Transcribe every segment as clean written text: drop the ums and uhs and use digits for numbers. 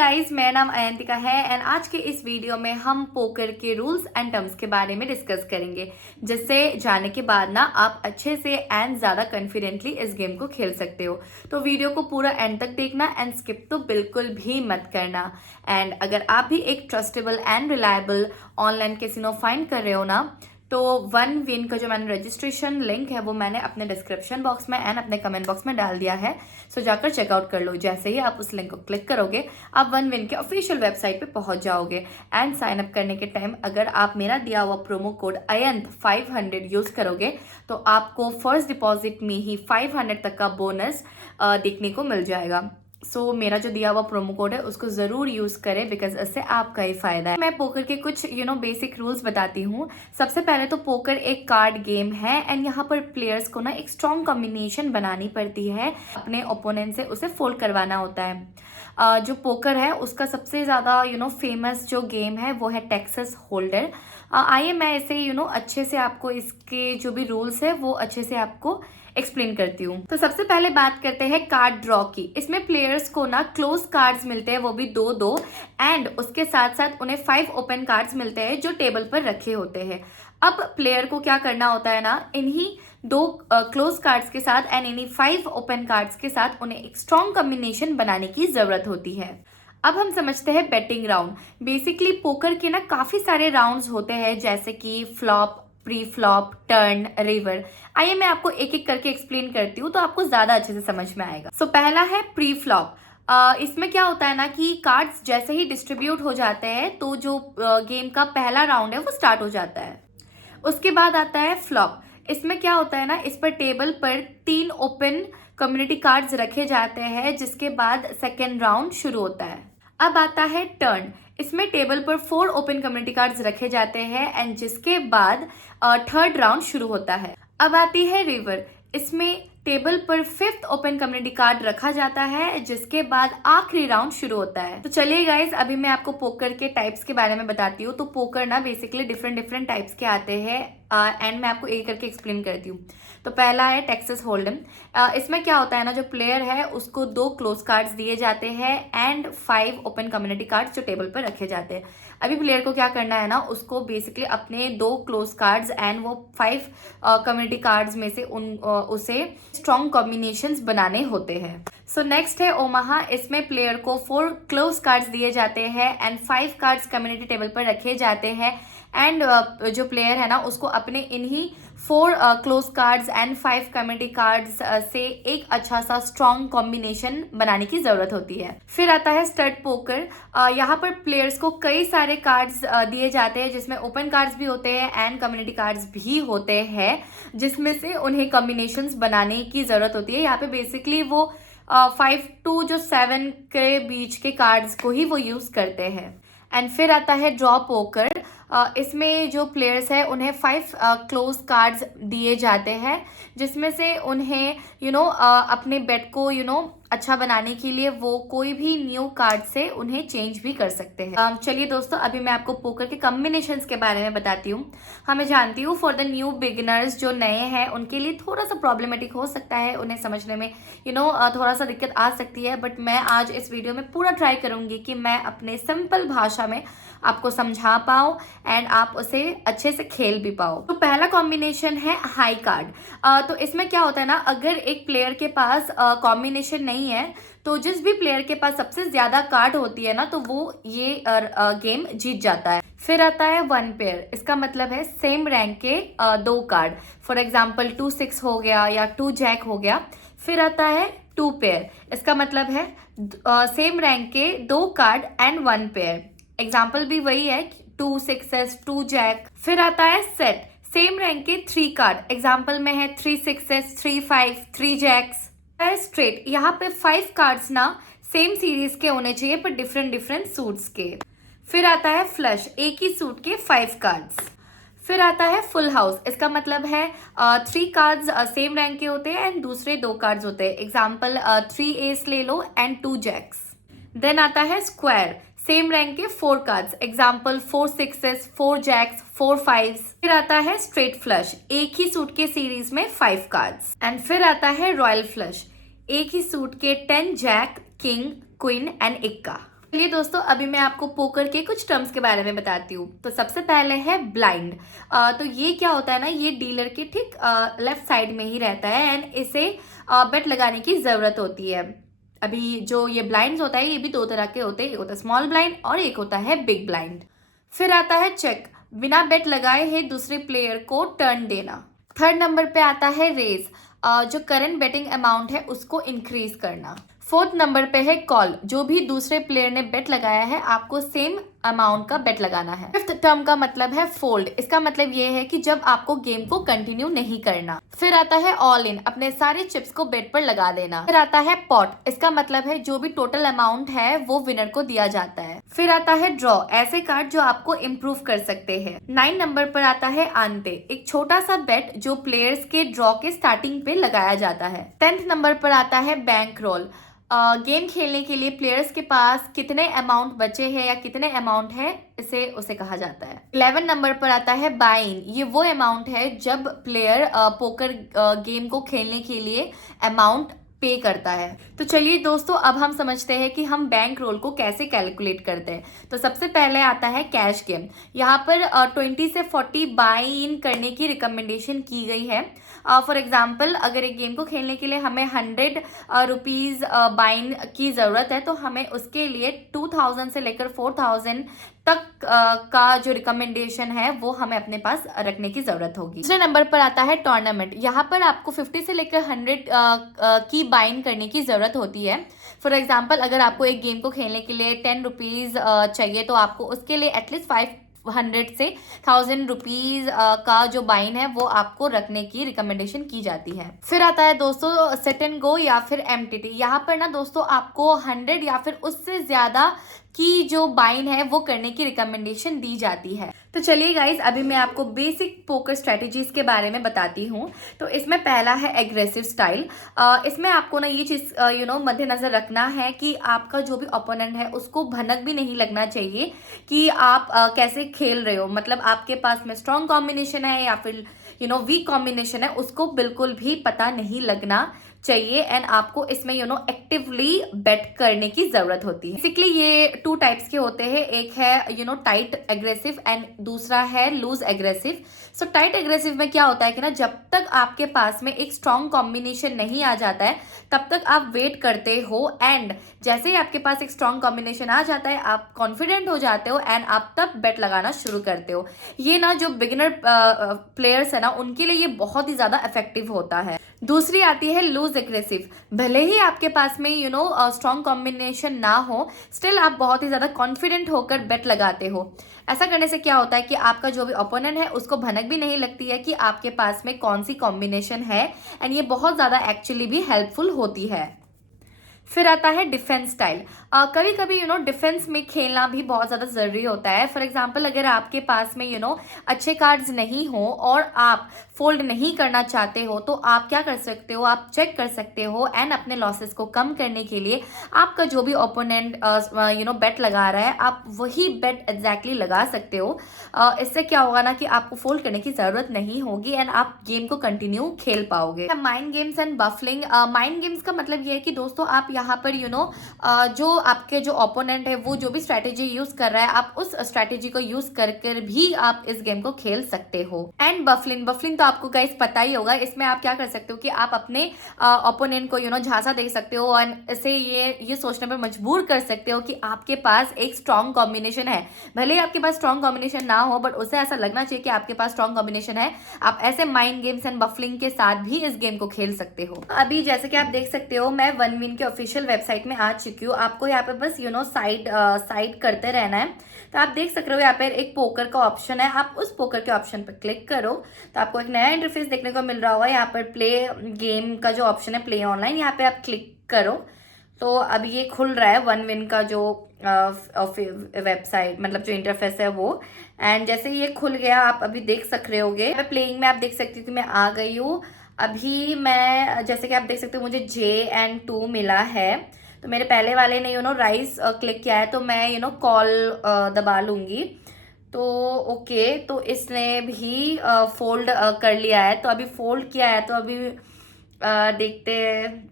Guys, मेरा नाम अयंतिका है एंड आज के इस वीडियो में हम पोकर के रूल्स एंड टर्म्स के बारे में डिस्कस करेंगे, जिससे जाने के बाद ना आप अच्छे से एंड ज़्यादा कॉन्फिडेंटली इस गेम को खेल सकते हो। तो वीडियो को पूरा एंड तक देखना एंड स्किप तो बिल्कुल भी मत करना। एंड अगर आप भी एक trustable and reliable online casino find कर रहे हो ना, तो वन विन का जो मैंने रजिस्ट्रेशन लिंक है वो मैंने अपने डिस्क्रिप्शन बॉक्स में एंड अपने कमेंट बॉक्स में डाल दिया है। सो जाकर चेकआउट कर लो। जैसे ही आप उस लिंक को क्लिक करोगे आप वन विन के ऑफिशियल वेबसाइट पे पहुंच जाओगे एंड साइन अप करने के टाइम अगर आप मेरा दिया हुआ प्रोमो कोड अयंत 500 यूज करोगे तो आपको फर्स्ट डिपॉजिट में ही 500 तक का बोनस देखने को मिल जाएगा। सो मेरा जो दिया हुआ प्रोमो कोड है उसको ज़रूर यूज़ करें बिकॉज इससे आपका ही फ़ायदा है। मैं पोकर के कुछ बेसिक रूल्स बताती हूँ। सबसे पहले तो पोकर एक कार्ड गेम है एंड यहाँ पर प्लेयर्स को ना एक स्ट्रॉन्ग कॉम्बिनेशन बनानी पड़ती है, अपने ओपोनेंट से उसे फोल्ड करवाना होता है। जो पोकर है उसका सबसे ज़्यादा फेमस जो गेम है वो है टेक्सास होल्डर। आइए मैं इसे अच्छे से आपको इसके जो भी रूल्स है वो अच्छे से आपको एक्सप्लेन करती हूँ। तो सबसे पहले बात करते हैं कार्ड ड्रॉ की। इसमें प्लेयर्स को ना क्लोज कार्ड्स मिलते हैं, वो भी दो दो, एंड उसके साथ साथ उन्हें 5 ओपन कार्ड्स मिलते हैं जो टेबल पर रखे होते हैं। अब प्लेयर को क्या करना होता है ना, इन्हीं 2 क्लोज कार्ड्स के साथ एंड इन्हीं 5 ओपन कार्ड्स के साथ उन्हें एक स्ट्रॉन्ग कॉम्बिनेशन बनाने की जरूरत होती है। अब हम समझते हैं बेटिंग राउंड। बेसिकली पोकर के ना काफी सारे राउंड्स होते हैं, जैसे कि flop, pre flop, turn, river. आइए मैं आपको एक एक करके एक्सप्लेन करती हूँ तो आपको ज्यादा अच्छे से समझ में आएगा। सो पहला है प्री फ्लॉप। इसमें क्या होता है ना कि कार्ड्स जैसे ही डिस्ट्रीब्यूट हो जाते हैं तो जो गेम का पहला राउंड है वो स्टार्ट हो जाता है। उसके बाद आता है फ्लॉप। इसमें क्या होता है ना, इस पर टेबल पर 3 ओपन कम्युनिटी कार्ड्स रखे जाते हैं जिसके बाद सेकेंड राउंड शुरू होता है। अब आता है टर्न। इसमें टेबल पर 4 ओपन कम्युनिटी कार्ड्स रखे जाते हैं एंड जिसके बाद थर्ड राउंड शुरू होता है। अब आती है रिवर। इसमें टेबल पर 5th ओपन कम्युनिटी कार्ड रखा जाता है जिसके बाद आखिरी राउंड शुरू होता है। तो चलिए गाइज, अभी मैं आपको पोकर के टाइप्स के बारे में बताती हूँ। तो पोकर ना बेसिकली डिफरेंट टाइप्स के आते हैं एंड मैं आपको एक करके एक्सप्लेन करती हूँ। तो पहला है टेक्सास होल्डम। इसमें क्या होता है ना, जो प्लेयर है उसको 2 क्लोज कार्ड्स दिए जाते हैं एंड 5 ओपन कम्युनिटी कार्ड्स जो टेबल पर रखे जाते हैं। अभी प्लेयर को क्या करना है ना, उसको बेसिकली अपने 2 क्लोज कार्ड्स एंड वो 5 कम्युनिटी कार्ड्स में से उसे स्ट्रॉन्ग कॉम्बिनेशंस बनाने होते हैं। सो नेक्स्ट है ओमाहा। इसमें प्लेयर को 4 क्लोज कार्ड्स दिए जाते हैं एंड 5 कार्ड्स कम्युनिटी टेबल पर रखे जाते हैं एंड जो प्लेयर है ना उसको अपने इन्हीं 4 close cards and 5 community cards से एक अच्छा सा स्ट्रॉन्ग कॉम्बिनेशन बनाने की जरूरत होती है। फिर आता है स्टड पोकर। यहाँ पर प्लेयर्स को कई सारे कार्ड्स दिए जाते हैं जिसमें ओपन कार्ड्स भी होते हैं एंड कम्युनिटी कार्ड्स भी होते हैं जिसमें से उन्हें कॉम्बिनेशंस बनाने की जरूरत होती है। यहाँ पे बेसिकली वो 5 to 7 के बीच के कार्ड्स को ही वो यूज करते हैं। एंड फिर आता है ड्रॉ पोकर। इसमें जो प्लेयर्स है उन्हें 5 क्लोज कार्ड्स दिए जाते हैं जिसमें से उन्हें अपने बेट को अच्छा बनाने के लिए वो कोई भी न्यू कार्ड से उन्हें चेंज भी कर सकते हैं। चलिए दोस्तों, अभी मैं आपको पोकर के कॉम्बिनेशंस के बारे में बताती हूँ। मैं जानती हूँ फॉर द न्यू बिगिनर्स जो नए हैं उनके लिए थोड़ा सा प्रॉब्लमेटिक हो सकता है, उन्हें समझने में थोड़ा सा दिक्कत आ सकती है, बट मैं आज इस वीडियो में पूरा ट्राई करूंगी कि मैं अपने सिंपल भाषा में आपको समझा पाऊँ एंड आप उसे अच्छे से खेल भी पाओ। तो पहला कॉम्बिनेशन है हाई कार्ड। तो इसमें क्या होता है ना, अगर एक प्लेयर के पास कॉम्बिनेशन नहीं है तो जिस भी प्लेयर के पास सबसे ज्यादा कार्ड होती है ना तो वो ये गेम जीत जाता है। फिर आता है 1 पेयर। इसका मतलब है सेम रैंक के 2 कार्ड, फॉर एग्जाम्पल 2-6 हो गया या 2 जैक हो गया। फिर आता है 2 पेयर। इसका मतलब है सेम रैंक के 2 कार्ड एंड 1 पेयर। एग्जाम्पल भी वही है, 2 6s, 2 जैक। फिर आता है सेट। सेम रैंक के 3 कार्ड, एग्जाम्पल में है 3 6s, 3 5, 3 जैक्स। स्ट्रेट। यहाँ पे 5 कार्ड्स ना सेम सीरीज के होने चाहिए पर डिफरेंट सूट्स के। फिर आता है फ्लश। एक ही सूट के 5 कार्ड्स। फिर आता है फुल हाउस। इसका मतलब है 3 कार्ड्स सेम रैंक के होते हैं एंड दूसरे 2 कार्ड्स होते हैं, एग्जाम्पल 3 एस ले लो एंड 2 जैक्स। देन आता है स्क्वायर। सेम रैंक के 4 cards, example 4 6s, 4 Jacques, 4 5s। फिर आता है स्ट्रेट फ्लश। एक ही सूट के सीरीज में 5 कार्ड्स। एंड फिर आता है रॉयल फ्लश। एक ही सूट के 10 जैक, किंग, क्वीन एंड इक्का। चलिए दोस्तों, अभी मैं आपको पोकर के कुछ टर्म्स के बारे में बताती हूँ। तो सबसे पहले है ब्लाइंड। तो ये क्या होता है ना, ये डीलर के ठीक लेफ्ट साइड में ही रहता है एंड इसे बेट लगाने की जरूरत होती है। अभी जो ये ब्लाइंड्स होता है ये भी दो तरह के होते हैं, एक होता है स्मॉल ब्लाइंड और एक होता है बिग ब्लाइंड। फिर आता है चेक, बिना बेट लगाए है दूसरे प्लेयर को टर्न देना। थर्ड नंबर पे आता है रेज, जो करंट बेटिंग अमाउंट है उसको इंक्रीज करना। फोर्थ नंबर पे है कॉल, जो भी दूसरे प्लेयर ने बेट लगाया है आपको सेम अमाउंट का बेट लगाना है। फिफ्थ टर्म का मतलब है फोल्ड, इसका मतलब ये है कि जब आपको गेम को कंटिन्यू नहीं करना। फिर आता है ऑल इन, अपने सारे चिप्स को बेट पर लगा देना। फिर आता है पॉट, इसका मतलब है जो भी टोटल अमाउंट है वो विनर को दिया जाता है। फिर आता है ड्रॉ, ऐसे कार्ड जो आपको इम्प्रूव कर सकते हैं। 9 नंबर पर आता है आंते, एक छोटा सा बेट जो प्लेयर्स के ड्रॉ के स्टार्टिंग पे लगाया जाता है। 10th नंबर पर आता है बैंक रोल, गेम खेलने के लिए प्लेयर्स के पास कितने अमाउंट बचे हैं या कितने अमाउंट है इसे उसे कहा जाता है। 11 नंबर पर आता है बाइन, ये वो अमाउंट है जब प्लेयर पोकर गेम को खेलने के लिए अमाउंट पे करता है। तो चलिए दोस्तों, अब हम समझते हैं कि हम बैंक रोल को कैसे कैलकुलेट करते हैं। तो सबसे पहले आता है कैश गेम, यहाँ पर 20 से 40 बाई इन करने की रिकमेंडेशन की गई है। फॉर एग्जाम्पल, अगर एक गेम को खेलने के लिए हमें 100 रुपीज बाइन की ज़रूरत है तो हमें उसके लिए 2000 से लेकर 4000 तक का जो रिकमेंडेशन है वो हमें अपने पास रखने की जरूरत होगी। दूसरे नंबर पर आता है टूर्नामेंट, यहाँ पर आपको 50 से लेकर 100 की बाइन करने की जरूरत होती है। फॉर एग्जाम्पल, अगर आपको एक गेम को खेलने के लिए 10 रुपीज चाहिए तो आपको उसके लिए एटलीस्ट 500 से 1000 रुपीज का जो बाइन है वो आपको रखने की रिकमेंडेशन की जाती है। फिर आता है दोस्तों सेट एंड गो या फिर एमटीटी, यहाँ पर ना दोस्तों आपको 100 या फिर उससे ज्यादा की जो बाइन है वो करने की रिकमेंडेशन दी जाती है। तो चलिए गाइज, अभी मैं आपको बेसिक पोकर स्ट्रेटेजीज के बारे में बताती हूँ। तो इसमें पहला है एग्रेसिव स्टाइल। इसमें आपको ना ये चीज मद्देनजर रखना है कि आपका जो भी ओपोनेंट है उसको भनक भी नहीं लगना चाहिए कि आप कैसे खेल रहे हो। मतलब आपके पास में स्ट्रॉन्ग कॉम्बिनेशन है या फिर वीक कॉम्बिनेशन है, उसको बिल्कुल भी पता नहीं लगना चाहिए एंड आपको इसमें एक्टिवली बेट करने की जरूरत होती है। बेसिकली ये 2 टाइप्स के होते हैं, एक है टाइट एग्रेसिव एंड दूसरा है लूज एग्रेसिव। सो टाइट एग्रेसिव में क्या होता है कि ना जब तक आपके पास में एक स्ट्रॉन्ग कॉम्बिनेशन नहीं आ जाता है तब तक आप वेट करते हो एंड जैसे ही आपके पास एक स्ट्रॉन्ग कॉम्बिनेशन आ जाता है आप कॉन्फिडेंट हो जाते हो एंड आप तब बेट लगाना शुरू करते हो। ये ना जो बिगिनर प्लेयर्स है ना उनके लिए ये बहुत ही ज्यादा इफेक्टिव होता है। दूसरी आती है लूज एग्रेसिव, भले ही आपके पास में स्ट्रॉन्ग कॉम्बिनेशन ना हो, स्टिल आप बहुत ही ज्यादा कॉन्फिडेंट होकर बेट लगाते हो। ऐसा करने से क्या होता है कि आपका जो भी ओपोनेंट है उसको भनक भी नहीं लगती है कि आपके पास में कौन सी कॉम्बिनेशन है एंड ये बहुत ज्यादा एक्चुअली भी हेल्पफुल होती है। फिर आता है डिफेंस स्टाइल। कभी कभी डिफेंस में खेलना भी बहुत ज़्यादा ज़रूरी होता है। फॉर एग्जांपल, अगर आपके पास में अच्छे कार्ड्स नहीं हो और आप फोल्ड नहीं करना चाहते हो तो आप क्या कर सकते हो, आप चेक कर सकते हो एंड अपने लॉसेस को कम करने के लिए आपका जो भी ओपोनेंट बेट लगा रहा है आप वही बेट एग्जैक्टली लगा सकते हो। इससे क्या होगा ना कि आपको फोल्ड करने की ज़रूरत नहीं होगी एंड आप गेम को कंटिन्यू खेल पाओगे। Mind games and baffling. Mind games का मतलब ये है कि दोस्तों आप यहाँ पर जो आपके जो ओपोनेंट है वो जो भी स्ट्रैटेजी यूज कर रहा है आप उस स्ट्रैटेजी को यूज कर भी आप इस गेम को खेल सकते हो। एंड बफलिंग तो आपको गाइस पता ही होगा, इसमें आप क्या कर सकते हो कि आप अपने ओपोनेंट को झांसा दे सकते हो और इसे ये सोचने पर मजबूर कर सकते हो कि आपके पास एक स्ट्रॉन्ग कॉम्बिनेशन है। भले ही आपके पास स्ट्रॉन्ग कॉम्बिनेशन ना हो बट उसे ऐसा लगना चाहिए कि आपके पास स्ट्रॉन्ग कॉम्बिनेशन है। आप ऐसे माइंड गेम्स एंड बफलिंग के साथ भी इस गेम को खेल सकते हो। अभी जैसे कि आप देख सकते हो मैं वन विन के ऑफिशियल वेबसाइट में आ चुकी हूँ। आपको यहाँ पे बस साइड करते रहना है। तो आप देख सकते हो यहाँ पे एक पोकर का ऑप्शन है, आप उस पोकर के ऑप्शन पर क्लिक करो तो आपको एक नया इंटरफेस देखने को मिल रहा होगा। यहाँ पर प्ले गेम का जो ऑप्शन है प्ले ऑनलाइन, यहाँ पे आप क्लिक करो तो अब ये खुल रहा है वन विन का जो वेबसाइट मतलब जो इंटरफेस है वो। एंड जैसे ये खुल गया आप अभी देख सक रहे होगे प्लेइंग में, आप देख सकते हो कि मैं आ गई हूँ। अभी मैं जैसे कि आप देख सकते हो मुझे JN2 मिला है। तो मेरे पहले वाले ने राइस क्लिक किया है तो मैं कॉल दबा लूँगी। तो ओके, तो इसने भी फोल्ड कर लिया है। तो अभी फोल्ड किया है तो अभी देखते हैं,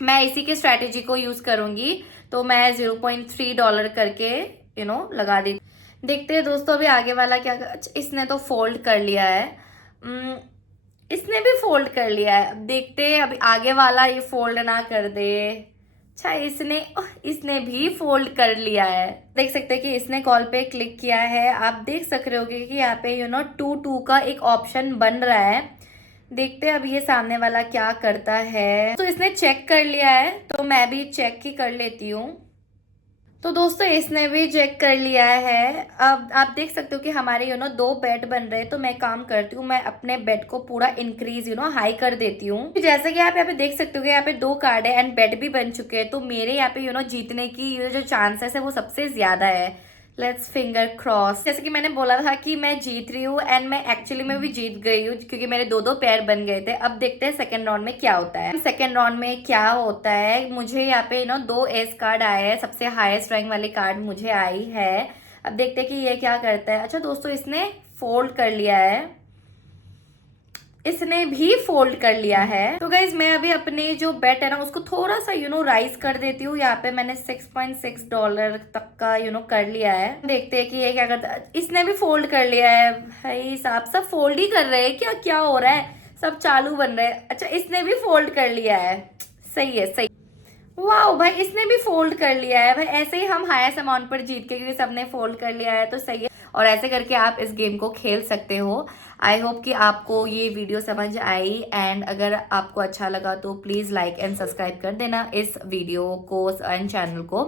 मैं इसी के स्ट्रैटेजी को यूज़ करूँगी। तो मैं $0.3 करके लगा दी। देखते हैं दोस्तों अभी आगे वाला क्या अच्छा, इसने तो फोल्ड कर लिया है। इसने भी फोल्ड कर लिया है। अब देखते हैं अभी आगे वाला ये फोल्ड ना कर दे। अच्छा इसने भी फोल्ड कर लिया है। देख सकते हैं कि इसने कॉल पे क्लिक किया है। आप देख सक रहे होगे कि यहाँ पे 2 का एक ऑप्शन बन रहा है। देखते हैं अब ये सामने वाला क्या करता है। तो इसने चेक कर लिया है, तो मैं भी चेक ही कर लेती हूँ। तो दोस्तों इसने भी चेक कर लिया है। अब आप देख सकते हो कि हमारे 2 बेड बन रहे हैं। तो मैं काम करती हूँ, मैं अपने बेड को पूरा इंक्रीज हाई कर देती हूँ। जैसे कि आप यहाँ पे देख सकते हो कि यहाँ पे 2 कार्ड है एंड बेड भी बन चुके हैं। तो मेरे यहाँ पे जीतने की जो चांसेस है वो सबसे ज्यादा है। Let's finger cross. जैसे कि मैंने बोला था कि मैं जीत रही हूँ एंड मैं एक्चुअली में भी जीत गई हूँ, क्योंकि मेरे 2 पेयर बन गए थे। अब देखते हैं सेकंड राउंड में क्या होता है। सेकंड राउंड में क्या होता है, मुझे यहाँ पे 2 एस कार्ड आए हैं। सबसे हाईएस्ट रैंक वाली कार्ड मुझे आई है। अब देखते हैं कि ये क्या करता है। अच्छा दोस्तों इसने फोल्ड कर लिया है, इसने भी फोल्ड कर लिया है। तो गाइज मैं अभी अपने जो बेट है ना उसको थोड़ा सा राइज कर देती हूँ। यहाँ पे मैंने $6.6 तक का कर लिया है। देखते हैं कि ये क्या करता है। इसने भी फोल्ड कर लिया है। भाई साहब सब फोल्ड ही कर रहे हैं, क्या क्या हो रहा है, सब चालू बन रहे हैं। अच्छा इसने भी फोल्ड कर लिया है, सही है सही। वाह भाई इसने भी फोल्ड कर लिया है। भाई ऐसे ही हम हाईएस्ट अमाउंट पर जीत के, क्योंकि सबने फोल्ड कर लिया है तो सही है। और ऐसे करके आप इस गेम को खेल सकते हो। आई होप कि आपको ये वीडियो समझ आई एंड अगर आपको अच्छा लगा तो प्लीज़ लाइक एंड सब्सक्राइब कर देना इस वीडियो को एंड चैनल को।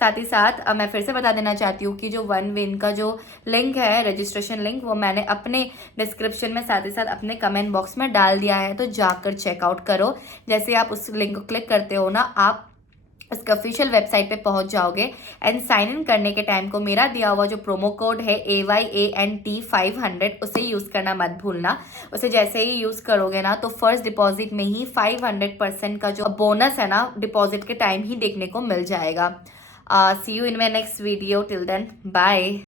साथ ही साथ मैं फिर से बता देना चाहती हूँ कि जो 1win का जो लिंक है, रजिस्ट्रेशन लिंक, वो मैंने अपने डिस्क्रिप्शन में साथ ही साथ अपने कमेंट बॉक्स में डाल दिया है। तो जाकर चेकआउट करो। जैसे आप उस लिंक को क्लिक करते हो ना, आप इसके ऑफिशियल वेबसाइट पे पहुंच जाओगे एंड साइन इन करने के टाइम को मेरा दिया हुआ जो प्रोमो कोड है AYANT500 उसे यूज़ करना मत भूलना। उसे जैसे ही यूज़ करोगे ना तो फर्स्ट डिपॉजिट में ही 500% का जो बोनस है ना डिपॉजिट के टाइम ही देखने को मिल जाएगा। See you in my next video. Till then bye.